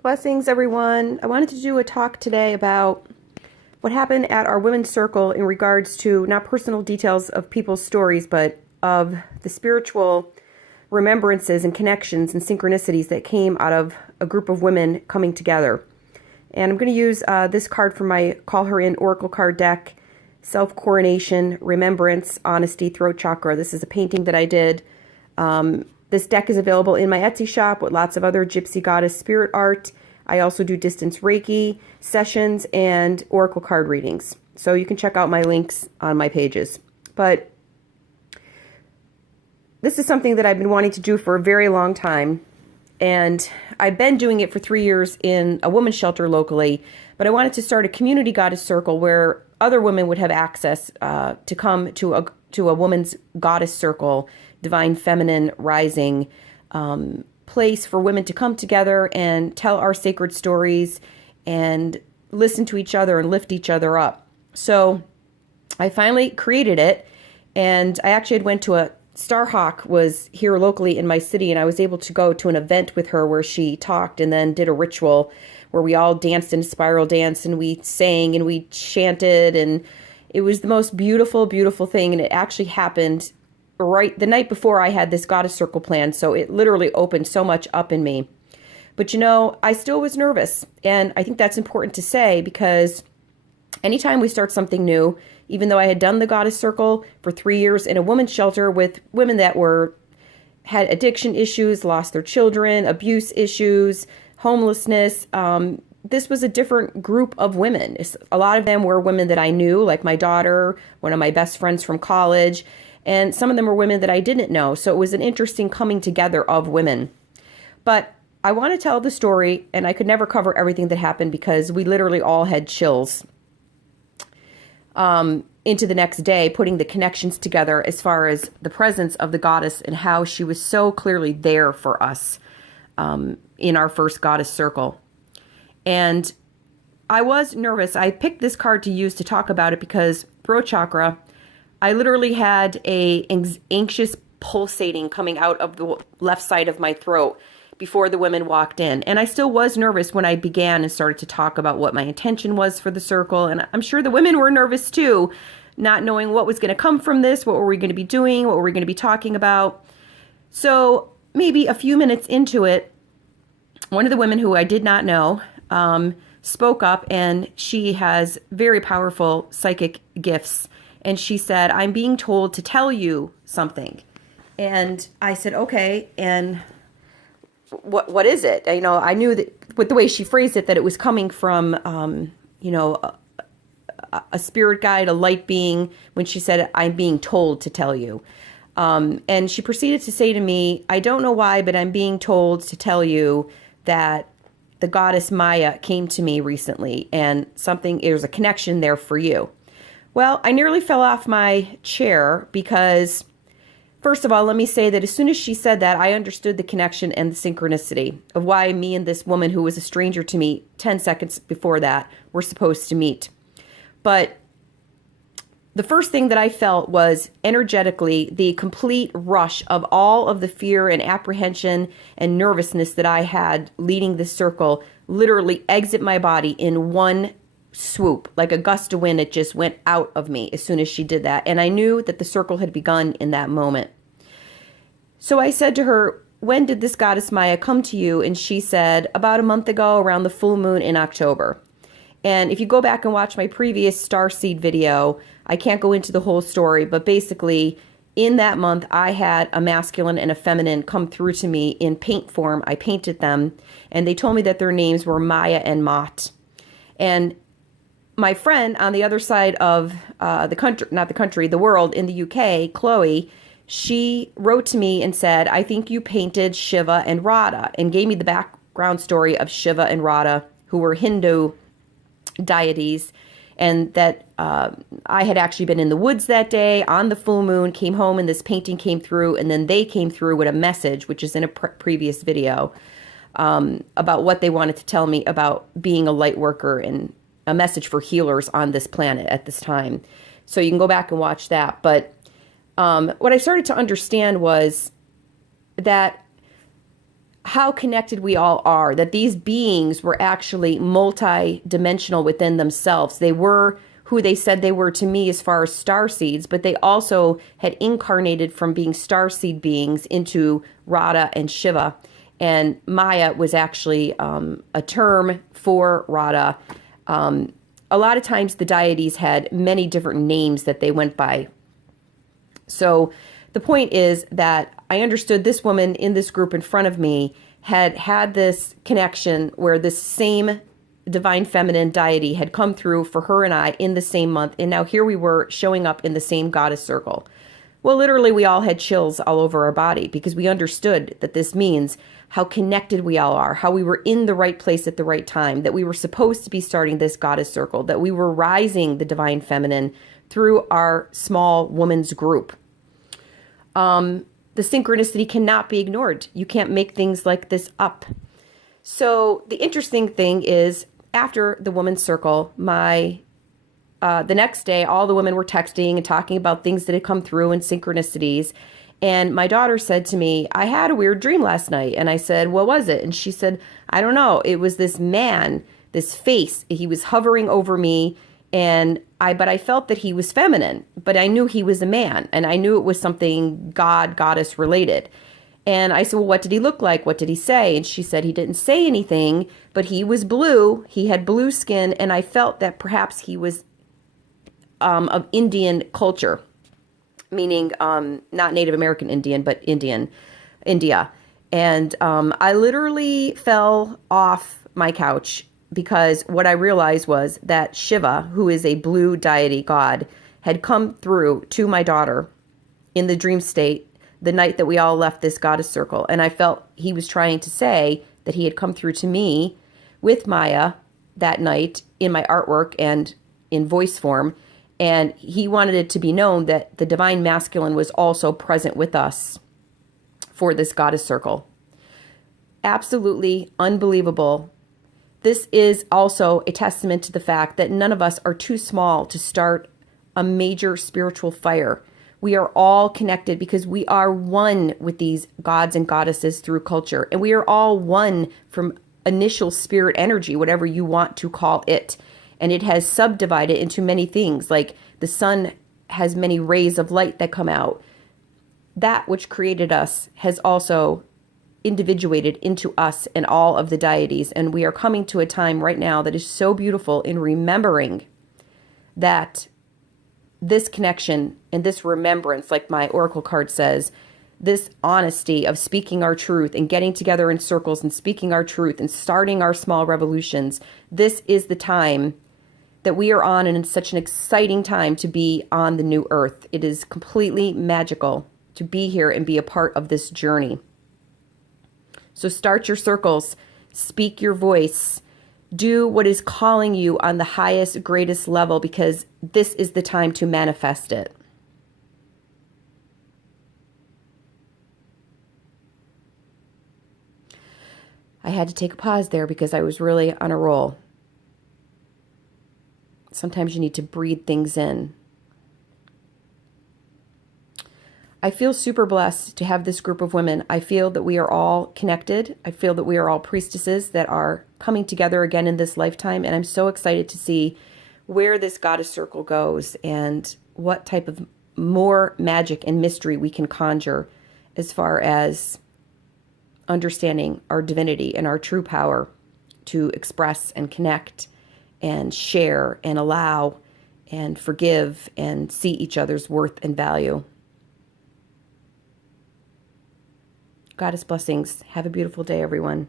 Blessings, everyone. I wanted to do a talk today about what happened at our women's circle in regards to not personal details of people's stories, but of the spiritual remembrances and connections and synchronicities that came out of a group of women coming together. And I'm going to use this card from my Call Her In Oracle card deck, Self-Coronation, Remembrance, Honesty, Throat Chakra. This is a painting that I did. This deck is available in my Etsy shop with lots of other Gypsy Goddess spirit art. I also do distance Reiki sessions and Oracle card readings. So you can check out my links on my pages. But this is something that I've been wanting to do for a very long time. And I've been doing it for 3 years in a women's shelter locally. But I wanted to start a community goddess circle where other women would have access to come to a woman's goddess circle, divine feminine rising place for women to come together and tell our sacred stories and listen to each other and lift each other up. So I finally created it, and I actually had went to Starhawk was here locally in my city, and I was able to go to an event with her where she talked and then did a ritual where we all danced in a spiral dance and we sang and we chanted, and it was the most beautiful, beautiful thing. And it actually happened right the night before I had this goddess circle plan. So it literally opened so much up in me. But I still was nervous. And I think that's important to say, because anytime we start something new, even though I had done the goddess circle for 3 years in a women's shelter with women that had addiction issues, lost their children, abuse issues, homelessness, this was a different group of women. A lot of them were women that I knew, like my daughter, one of my best friends from college, and some of them were women that I didn't know. So it was an interesting coming together of women. But I want to tell the story, and I could never cover everything that happened because we literally all had chills into the next day, putting the connections together as far as the presence of the goddess and how she was so clearly there for us in our first goddess circle. And I was nervous. I picked this card to use to talk about it because throat chakra, I literally had a anxious pulsating coming out of the left side of my throat before the women walked in. And I still was nervous when I began and started to talk about what my intention was for the circle. And I'm sure the women were nervous too, not knowing what was going to come from this, what were we going to be doing, what were we going to be talking about. So maybe a few minutes into it, one of the women who I did not know spoke up, and she has very powerful psychic gifts. And she said, "I'm being told to tell you something." And I said, "Okay, and what is it?" I knew that with the way she phrased it, that it was coming from, a spirit guide, a light being, when she said, "I'm being told to tell you." And she proceeded to say to me, "I don't know why, but I'm being told to tell you that the goddess Maya came to me recently, and there's a connection there for you." Well, I nearly fell off my chair because, first of all, let me say that as soon as she said that, I understood the connection and the synchronicity of why me and this woman who was a stranger to me 10 seconds before that were supposed to meet. But the first thing that I felt was energetically the complete rush of all of the fear and apprehension and nervousness that I had leading this circle literally exit my body in one swoop. Like a gust of wind, it just went out of me as soon as she did that. And I knew that the circle had begun in that moment. So I said to her, "When did this goddess Maya come to you?" And she said, "About a month ago, around the full moon in October." And if you go back and watch my previous starseed video, I can't go into the whole story, but basically in that month, I had a masculine and a feminine come through to me in paint form. I painted them, and they told me that their names were Maya and Mott. And my friend on the other side of the world, in the UK, Chloe, she wrote to me and said, "I think you painted Shiva and Radha," and gave me the background story of Shiva and Radha, who were Hindu deities, and that I had actually been in the woods that day on the full moon, came home, and this painting came through, and then they came through with a message, which is in a previous video, about what they wanted to tell me about being a light worker and a message for healers on this planet at this time. So you can go back and watch that. But what I started to understand was that how connected we all are, that these beings were actually multi-dimensional within themselves. They were who they said they were to me as far as star seeds, but they also had incarnated from being star seed beings into Radha and Shiva. And Maya was actually a term for Radha. A lot of times the deities had many different names that they went by. So the point is that I understood this woman in this group in front of me had this connection where this same divine feminine deity had come through for her and I in the same month. And now here we were showing up in the same goddess circle. Well, literally, we all had chills all over our body because we understood that this means how connected we all are, how we were in the right place at the right time, that we were supposed to be starting this goddess circle, that we were rising the divine feminine through our small woman's group. The synchronicity cannot be ignored. You can't make things like this up. So the interesting thing is, after the woman's circle, the next day, all the women were texting and talking about things that had come through and synchronicities. And my daughter said to me, I had a weird dream last night. And I said, what was it? And she said, I don't know. It was this man, this face. He was hovering over me. But I felt that he was feminine, but I knew he was a man, and I knew it was something goddess related. And I said, well, what did he look like? What did he say? And she said he didn't say anything, but he was blue. He had blue skin, and I felt that perhaps he was of Indian culture, meaning not Native American Indian, but India. And I literally fell off my couch because what I realized was that Shiva, who is a blue deity god, had come through to my daughter in the dream state the night that we all left this goddess circle. And I felt he was trying to say that he had come through to me with Maya that night in my artwork and in voice form. And he wanted it to be known that the divine masculine was also present with us for this goddess circle. Absolutely unbelievable. This is also a testament to the fact that none of us are too small to start a major spiritual fire. We are all connected because we are one with these gods and goddesses through culture. And we are all one from initial spirit energy, whatever you want to call it. And it has subdivided into many things, like the sun has many rays of light that come out. That which created us has also individuated into us and all of the deities. And we are coming to a time right now that is so beautiful in remembering that this connection and this remembrance, like my oracle card says, this honesty of speaking our truth and getting together in circles and speaking our truth and starting our small revolutions. This is the time that we are on, and it's such an exciting time to be on the new earth. It is completely magical to be here and be a part of this journey. So start your circles, speak your voice, do what is calling you on the highest, greatest level, because this is the time to manifest it. I had to take a pause there because I was really on a roll. Sometimes you need to breathe things in. I feel super blessed to have this group of women. I feel that we are all connected. I feel that we are all priestesses that are coming together again in this lifetime. And I'm so excited to see where this goddess circle goes and what type of more magic and mystery we can conjure as far as understanding our divinity and our true power to express and connect and share and allow and forgive and see each other's worth and value. Goddess blessings. Have a beautiful day, everyone.